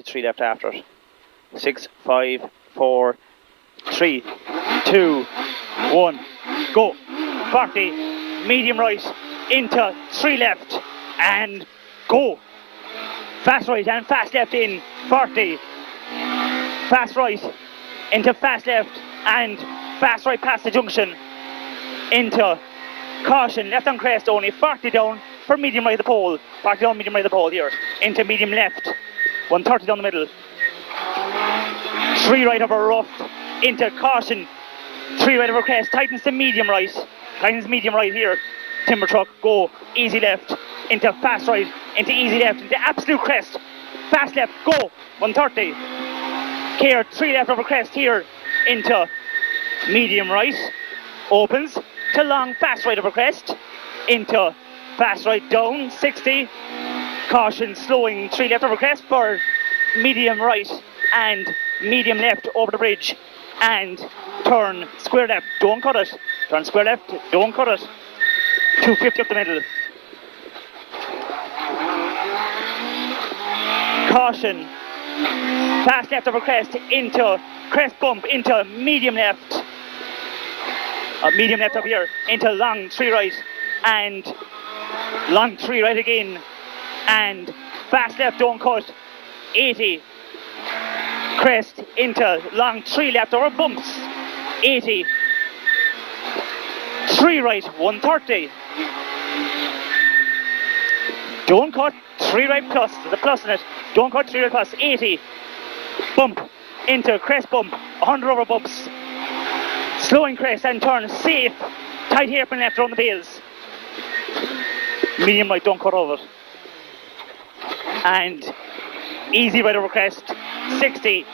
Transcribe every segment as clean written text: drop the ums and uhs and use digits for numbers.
into 3 left after it. 6, 5, 4, 3, 2, 1, go. 40, medium right into 3 left and go. Fast right and fast left in 40. Fast right into fast left and fast right past the junction into caution, left on crest only, 40 down for medium right of the pole. 40 down, medium right of the pole here. Into medium left, 130 down the middle. 3 right over rough, into caution, 3 right over crest, tightens to medium right. Tightens medium right here. Timber truck, go, easy left, into fast right, into easy left, into absolute crest. Fast left, go, 130. Care, 3 left over crest here, into medium right. Opens to long, fast right over crest, into fast right down, 60. Caution, slowing, 3 left over crest for medium right and medium left over the bridge. And turn square left, don't cut it. Turn square left, don't cut it. 250 up the middle. Caution, fast left over crest, into crest bump, into medium left. Medium left up here, into long 3 right, and long 3 right again, and fast left, don't cut, 80. Crest into long 3 left over bumps, 80. 3 right, 130. Don't cut, 3 right plus, there's a plus in it. Don't cut, 3 right plus, 80. Bump into crest bump, 100 over bumps. Slowing crest and turn, safe. Tight hairpin left around the bales. Medium right, don't cut over it. And easy right over crest, 60.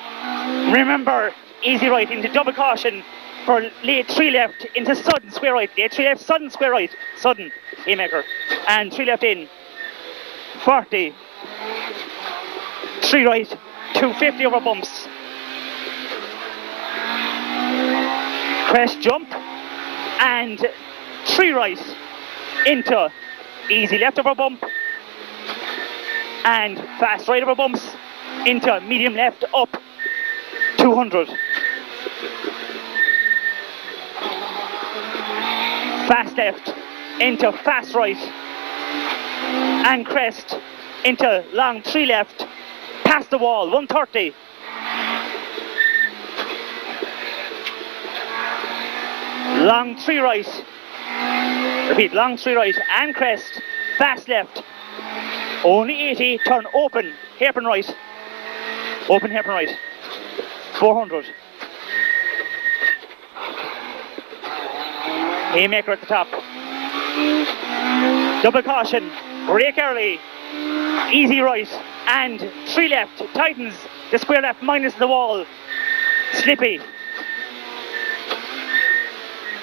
Remember, easy right into double caution for late 3 left into sudden square right. Late 3 left, sudden square right. Sudden, haymaker. And 3 left in. 40. 3 right, 250 over bumps. Crest jump. And 3 right into easy left over bump. And fast right over bumps. Into medium left up. 200. Fast left into fast right and crest into long 3 left past the wall, 130. Long 3 right, repeat, long 3 right and crest, fast left, only 80, turn open, hairpin right, open hairpin right, 400. Haymaker at the top. Double caution, brake early, easy right, and 3 left, tightens, the square left minus the wall, slippy.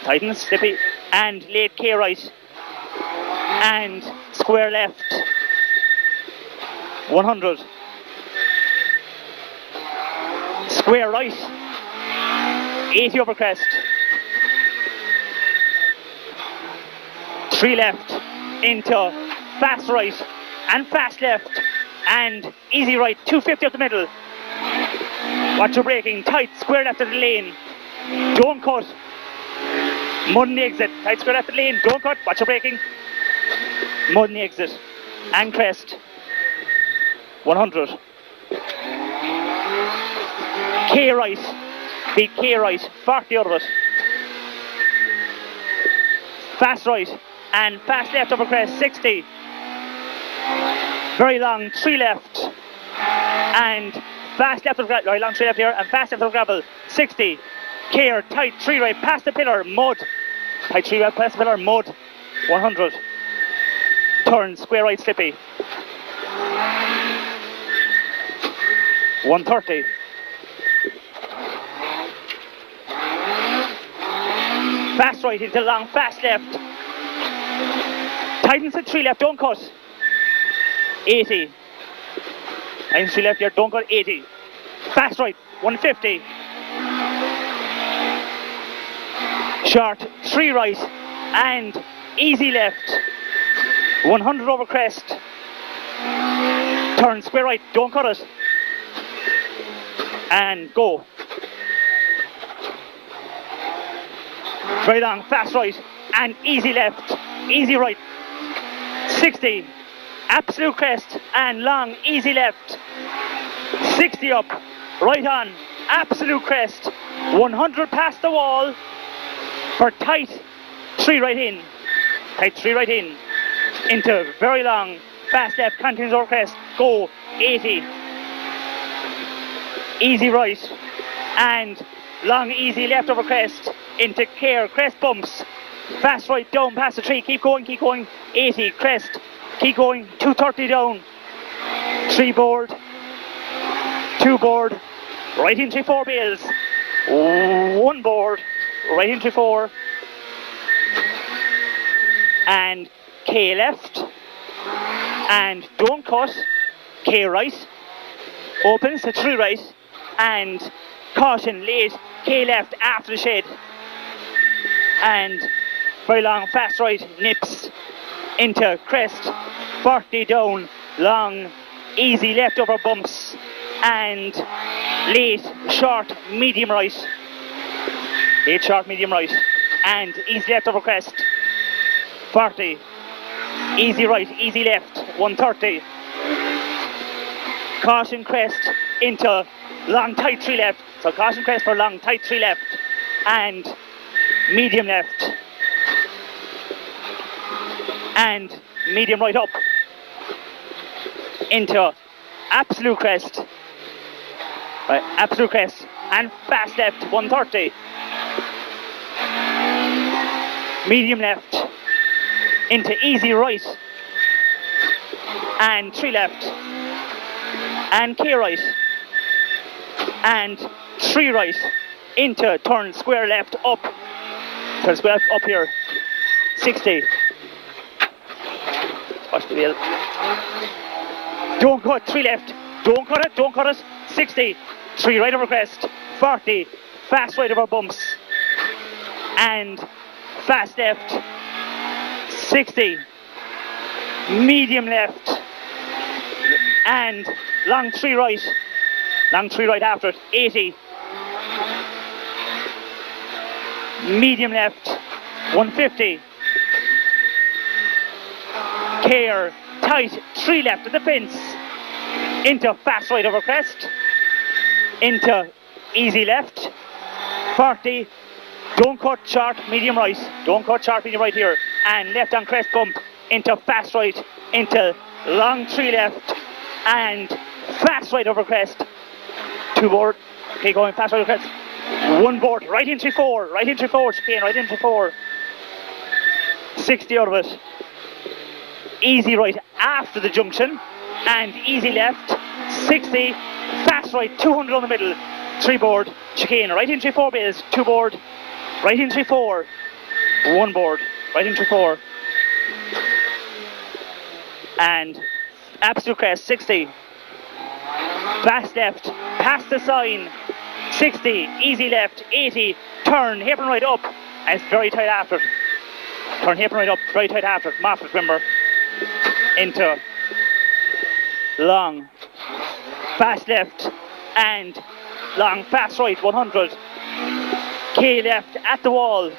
Tightens, slippy, and late K right, and square left, 100. Square right, 80 over crest. 3 left into fast right and fast left and easy right, 250 up the middle. Watch your braking, tight, square left of the lane. Don't cut. Mud in the exit, tight square left of the lane, don't cut, watch your braking. Mud in the exit. And crest. 100. K right, big K right, 40 out of it. Fast right and fast left over crest, 60. Very long, 3 left. And fast left of gravel, very long 3 left here, and fast left of gravel, 60. Care, tight, 3 right, past the pillar, mud. Tight 3 right, past the pillar, mud, 100. Turn, square right, slippy. 130. Fast right into long, fast left. Tightens at 3 left, don't cut. 80. Tightens 3 left here, don't cut, 80. Fast right, 150. Short, 3 right, and easy left. 100 over crest. Turn, square right, don't cut it. and go. Very long, fast right, and easy left, easy right. 60, absolute crest, and long, easy left. 60 up, right on, absolute crest. 100 past the wall for tight 3 right in. Tight 3 right in. Into very long, fast left, continues over crest. Go, 80. Easy right, and long, easy left over crest. Into care, crest bumps. Fast right down past the tree, keep going, 80, crest, keep going, 230 down, 3 board, 2 board, right into 4 bales, 1 board, right into 4, and K left, and don't cut, K right, opens to 3 right, and caution late, K left after the shed, and very long, fast right, nips into crest, 40 down, long, easy left over bumps, and late, short, medium right. Late, short, medium right, and easy left over crest, 40. Easy right, easy left, 130. Caution crest into long, tight 3 left. So caution crest for long, tight 3 left, and medium left. And medium right up into absolute crest, right, absolute crest, and fast left 130, medium left into easy right, and 3 left, and K right, and 3 right into turn square left up, turn square left up here, 60. Watch the wheel. Don't cut, 3 left. Don't cut it. 60. 3 right over crest. 40. Fast right over bumps. And fast left. 60. Medium left. And long 3 right. Long 3 right after it. 80. Medium left. 150. Care, tight, 3 left of the fence, into fast right over crest, into easy left, 40, don't cut short, medium right, don't cut short, medium right here, and left on crest bump, into fast right, into long 3 left, and fast right over crest, 2 board, okay, going fast right over crest, 1 board, right into 4, chicane, right into 4, 60 out of it. Easy right after the junction, and easy left, 60, fast right, 200 on the middle, 3 board, chicane, right into 4 bales, 2 board, right into 4, 1 board, right into 4, and absolute crest, 60, fast left, past the sign, 60, easy left, 80, turn, hip and right up, and it's very tight after it, turn hip and right up, very tight after it, Moffat, remember, into long, fast left, and long, fast right, 100, K left at the wall,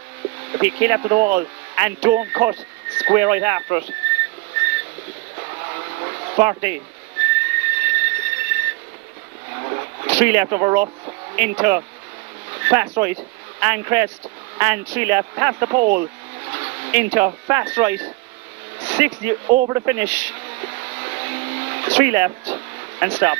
repeat, K left at the wall, and don't cut, square right after it, 40, 3 left over rough, into fast right, and crest, and 3 left, past the pole, into fast right, 60 over the finish, 3 left, and stop.